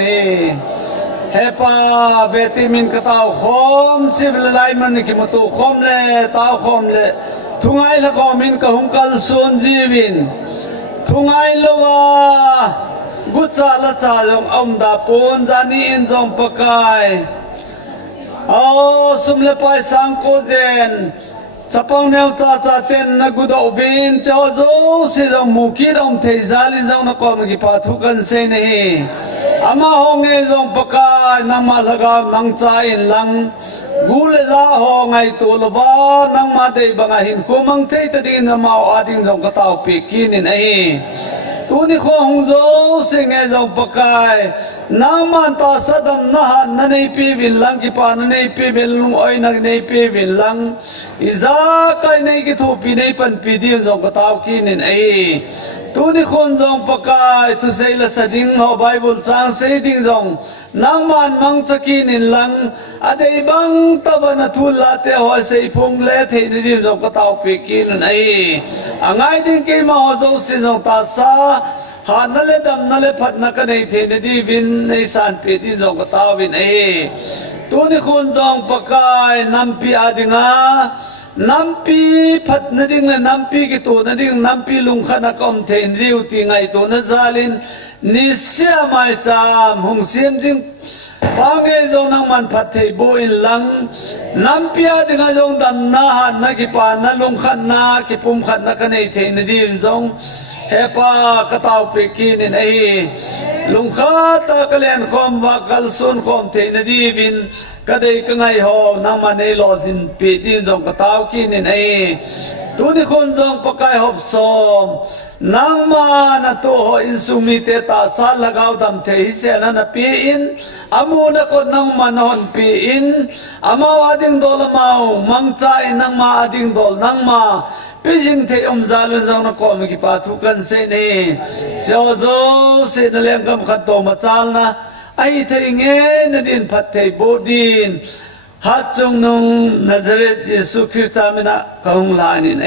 นี่เฮปาเวติมินกตาวคมสิบลายมันกิมตุคมเลตาวคมเลทุงไอละคอมินกะหุงกัลซุนจีวินทุงไอลวากุศลละจาจงอมดาปูนจานีอินจงปะกายสุมเลไปสังโกเจนสปองแนวจ่าเต้นนักกุดอวินเจ้าโจสิจงมุกีดอมเทซาลินจงนักกอมกิปาทุกันเซนีอามาฮงเอจงปะกายนังมาลกานังใจอินลังกูเลจาฮงไอตุลวานังมาเดย์บังหินคุมังเทตดีนมาอาดิงจงกตาวปีกินินเอตูนี่คงโจสิงเอจงปะกายน้ำมันตาสะดมนะฮันนั่นไอปีวินลังกิปานั่นไอปีวินลุงอ้อยนักไอปีวินลังอิจาใครในกิทูปีในปันปีเดียวจงกตาวกินินเอตูนี่คนจงปะกายทุเซลสดิ่งหัวไบเบิลจางเสดิ่งจงน้ำมันมังจะกินินลังอดีบังตะวันทุลลาเตหัวเสพงเลเทนดิ่งจงกตาวปีกินินเออ่างไอดิ่งเกมาหัวโจสิจงตาสาหานั่นเลยดำนั่นเลยพัดนักในเทนดีวินในสานปีที่จงกตาวินเอตัวนี้คนจงปะกายน้ำปีอาดิงาน้ำปีพัดนั่นดิ่งเลยน้ำปีกิตัวนั่นดิ่งน้ำปีลุงขนักอมเทนดิวติงไอตัวนั่นซาลินนิสเซียไม่สามหงเสียมจิงฟังเอจงนังมันพัดเทโบอินลังน้ำปีอาดิงาจงดำนาหันนักกิปานั่นลุงขนักกิปุ่มขนักในเทนดิวจงเฮปากตาวปีกินเอลุงข้าตะกเลนคอมวากัลซุนคอมเทนดีวินกระเดยกังไงฮอนามันเอลอสินปีดินจงกตาวกินเอตัวนี้คนจงปะกายหอบสมนางมาณตัวอินสุมิเตตาสาลกาวดำเทหิเสนันปีอินอามูนกนางมันหอนปีอินอามาวดิ่งดอลมามังใจนางมาดิ่งดอลนางมาพิจิงเทอมซาลุนจงนักกอมกิปาทุกันเสนีเจ้าโจเสนเลี้ยงกำขัดโตมาจาลนะไอเทงเงินดินพัดเทบูดินฮัจจงนุงนาซาเรตเยซูคริสต์อามินะกงลานิน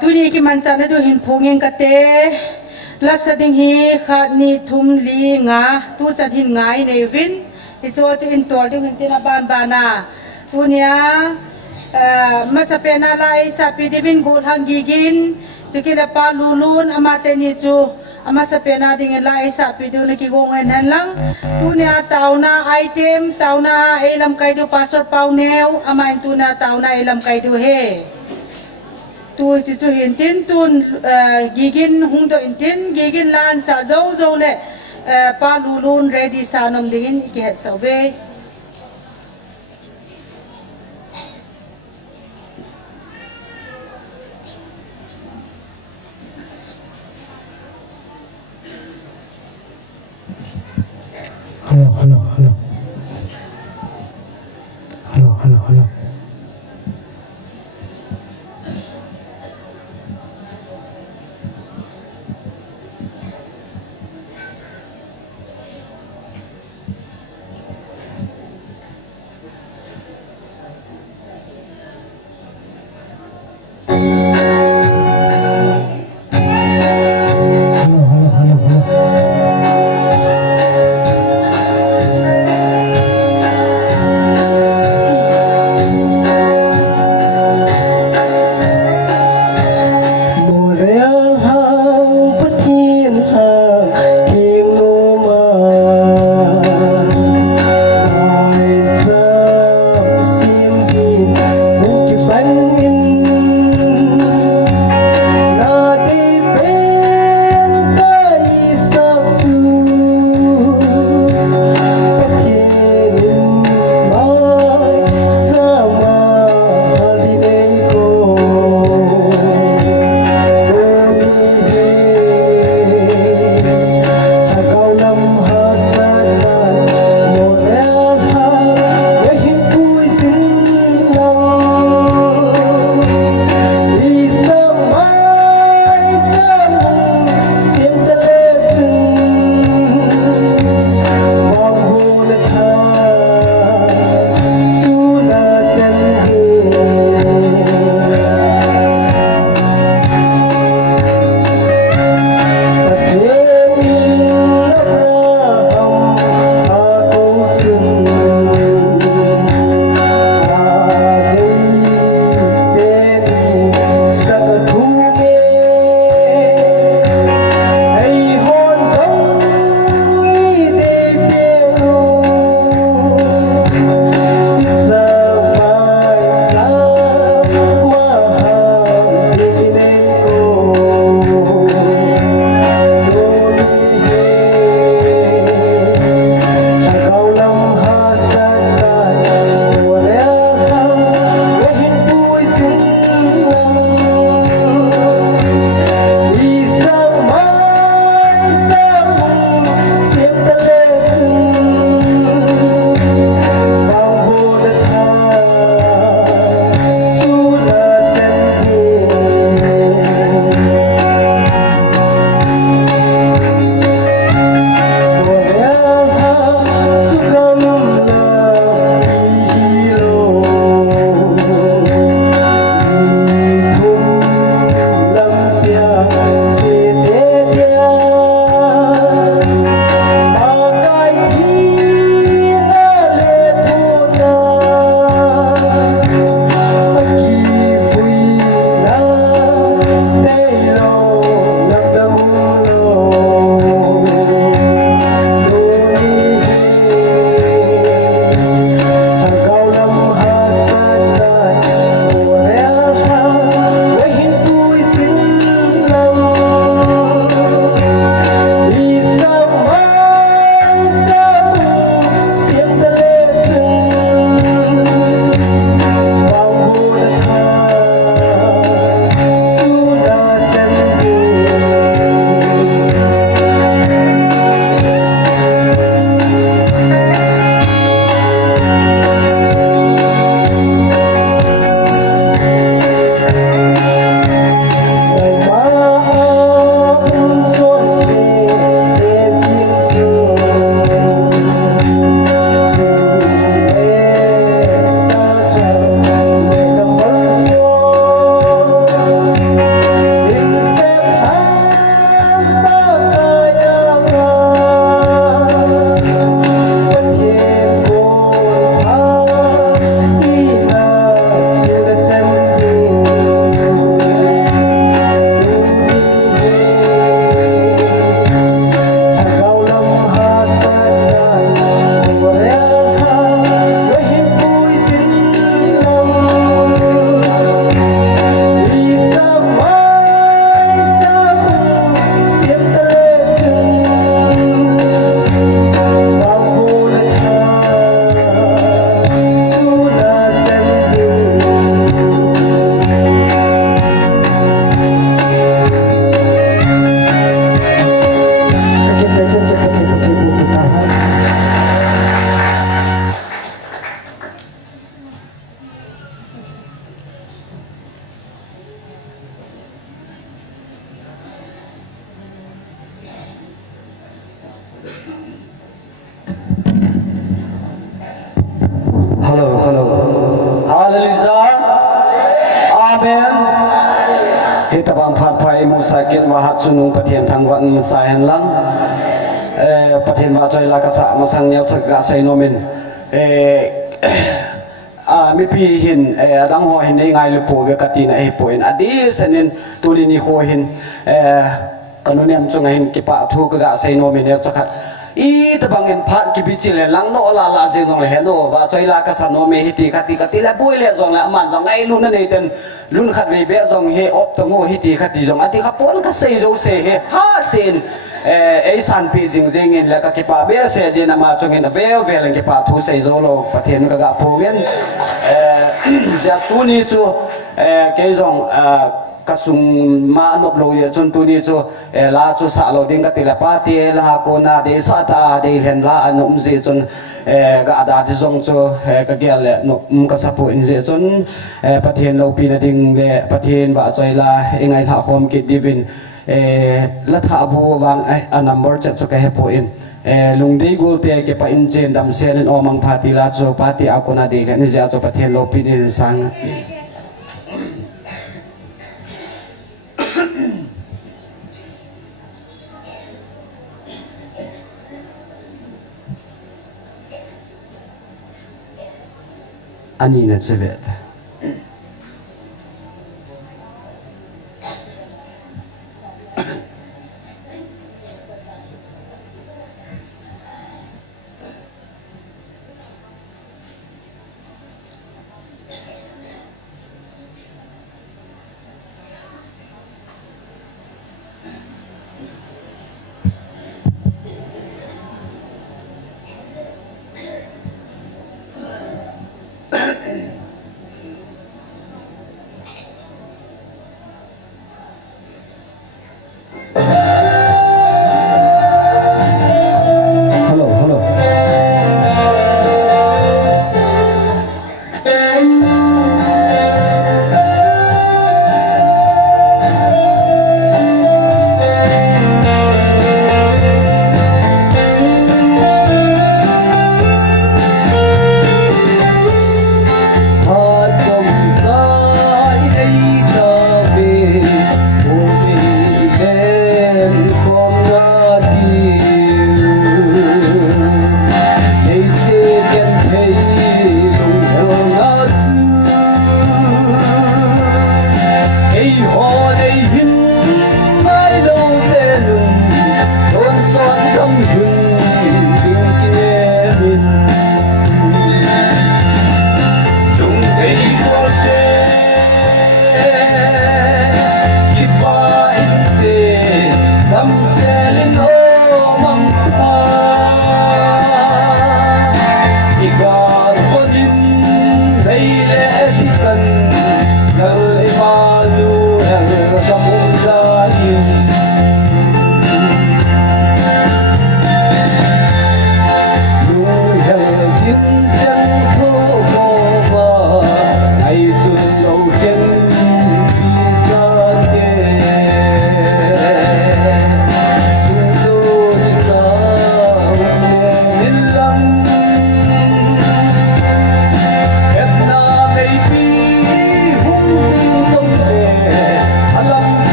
ทุนี้กิมันจันทุหินพงเองกะเตลัสดิ่งฮีขาดนิทุมลีงาตูจันหินงายในวินที่โซจะอินตัวดิ่งที่นาบานบานาตัวเนี้ยมาสเปนาไลสับปีดิวินกูทางกีกินจุกิดปาลูลูนอามาเตนิจูอามาสเปนาดิ่งไลสับปีดิวนกิกงเงินลังตัวเนี้ยตาวนาไอเทมตาวนาเอลัมไกดูพาสปอร์ตเปาเนวอามาอินตัวนาตาวนาเอลัมไกดูเฮตัวสิจุหินตินตุนกีกินหุงตัวอินตินกีกินลานซาโจเลปาลูลูนเรดิสานอมดิ่งอีกเหตุสเวHello. Liza Amen Kita bang phapai musakit wahat sunung pathian thangwan sayan lang pathian wa choi la ka sa masang nyau thaka sai nomin mi pi hin dang ho hin nei ngai lu po ve katina e poin adi sanin tulini ho hin kanoniam chunga hin ki pa thu ka sai nomin ne chakhat I tabangin phat ki bichile lang no la la se zong he no wa choi la ka sa no me hiti khati la boi le zong la man zong ngai lu na nei ten lun khat ve be zong he op to ngo hiti khati zong ati kha pon ka sei zo se he ha sen ei san pi jing jing in la ka ki pa be se je na ma chungin vel vel ki pa thu sei zo lo pathian ka ga phogen ja tu ni chu ke zong kasung ma nop lo ye chun tu ni chu la chu sa lo ding ka ti la pa ti la ko na de sa ta de hen la an um je chun ga da ti zong chu ka gel le no ka sa pu in je chun pathian lo pi na ding le pathian wa choi la engai tha khom ki divin la tha bu wang a number cha chu ka he po in lungdei gol te ke pa in chen dam sen omang phati la chu pati a ko na de ni ja chu pathian lo pi din sang ani na chevet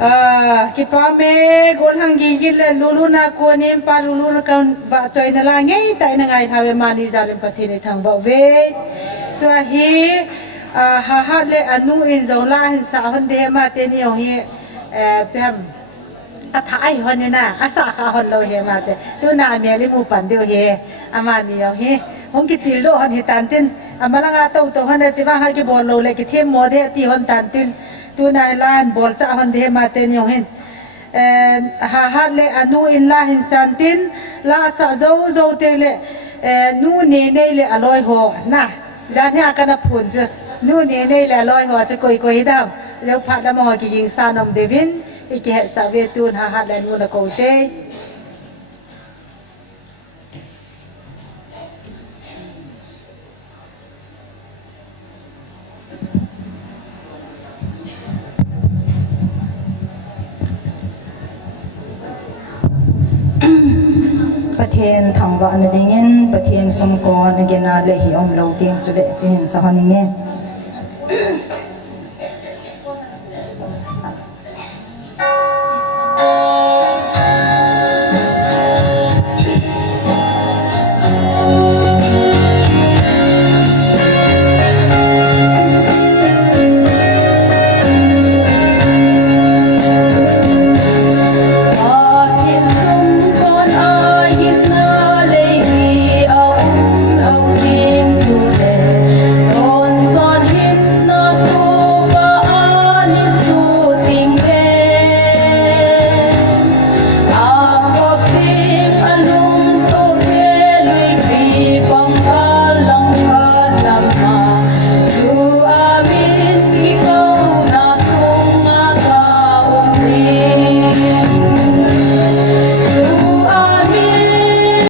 kipa me gol hangi gil lulu na ko ni pa lulu na kan ba choi na la ngai tai na ngai thawe mani zalim pathi ni thang ba ve to hi ha ha le anu in zola hin sa hon de ma te ni hi pem a thai hon ni na asa kha hon lo he ma te tu na me li mu pan de he ama ni hi hong ki til lo hon hi tan tin amala nga to hon chi ba ha ki bol lo le ki them mo de ti hon tan tin tu nai lan bol cha hon de ma te ni hin ha ha le anu in la hin san tin la sa zo zo te le nu ne ne le aloi ho na jan ha kana phun je nu ne ne le aloi ho cha koi koi dam le phat la mo ki yin sa nom devin iki he sa ve tun ha ha le nu na ko te Pathian thang wa an dingin pathian som ko na gena le hi om lo ting chu le chin sa hanin